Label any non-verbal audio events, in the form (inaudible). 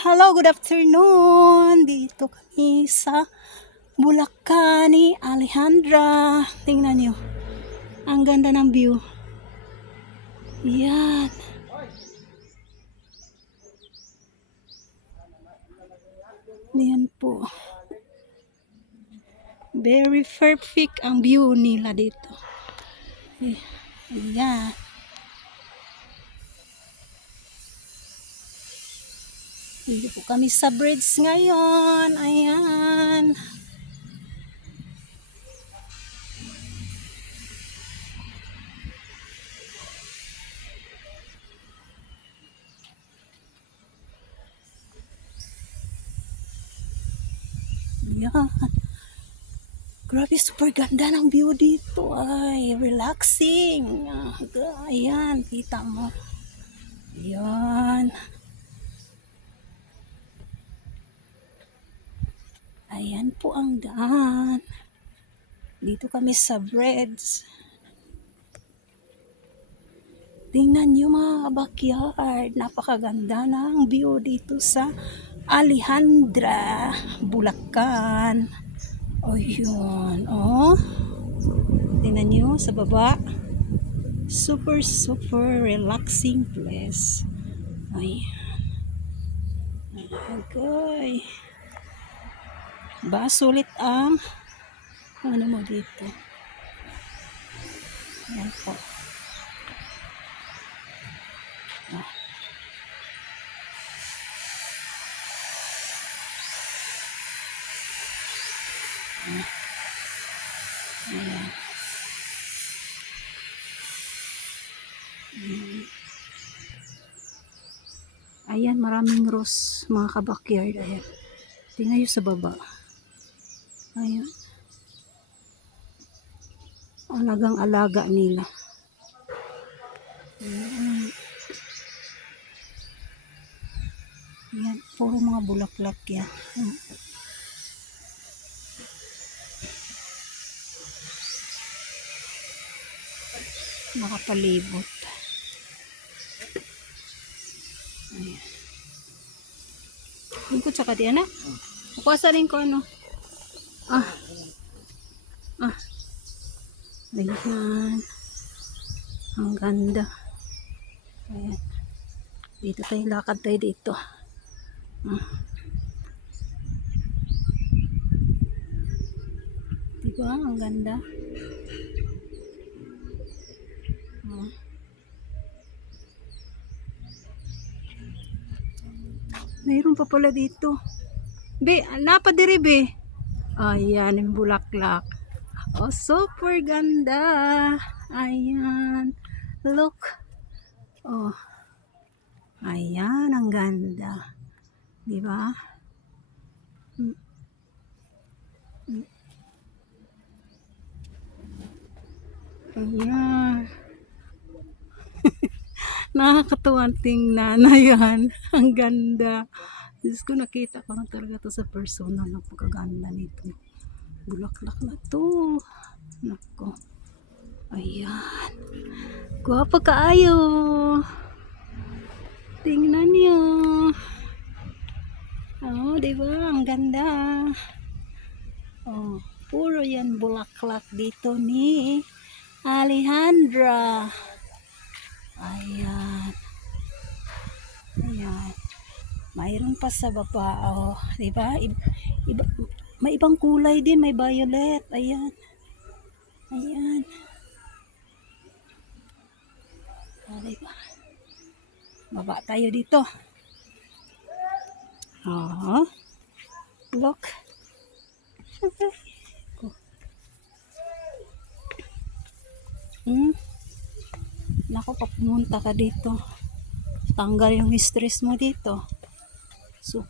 Hello, good afternoon. Dito kami sa Bulacan ni Alejandra. Tingnan nyo. Ang ganda ng view. Yan. Yan po. Very perfect ang view nila dito. Eh, Ayan. Dito po kami sa bridge ngayon. Ayan. Ayan. Grabe, super ganda ng view dito. Ay, relaxing. Ah, Ayan, kita mo. Ayan. Ayan po ang daan. Dito kami sa breads. Tingnan nyo mga backyard. Napakaganda ng view dito sa Alejandra, Bulacan. O yun. Oh. Tingnan nyo sa baba. Super, super relaxing place. Ayan. Okay. Ba, sulit ang ano mo dito. Yan po. Ah. Ah. Ayan. Maraming rose, mga kabakyard. Ayan. Tingnan nyo sa baba. Ayan. Alagang alaga nila. Ayan. Ayan. Puro mga bulaklak yan. Ayan. Nakapalibot. Ayan. Lingkod sa kati, anak. Kukuasa rin ko ano. Ah. Ah. Ayan. Ang ganda. Ayan. Dito tayo, lakad tayo dito. Ah. Diba? Ang ganda. Ah. Mayroon pa pala dito. Be, napadiri be. Ayan, yung bulaklak. Oh, super ganda. Ayan. Look. Oh. Ayan, ang ganda. Di ba? Mm. Mm. Ayan. (laughs) Nakakatuwang tingnan. (laughs) Ayan. Ang ganda. Diyos ko, nakita ko na talaga to sa personal. Napakaganda nito. Bulaklak na to. Nako. Ayan. Guwapa kaayo. Tingnan niyo. Oh, di ba? Ang ganda. Oh, puro yan bulaklak dito ni Alejandra. Ayan. Mayroon pa sa baba, oh, 'di ba? Iba, iba, may ibang kulay din, may violet. Ayan. Ayan. Oh, 'di ba? Baba tayo dito. Oh. Look. (laughs) Hmm. Nako, pag pumunta ka dito, tanggal yung stress mo dito.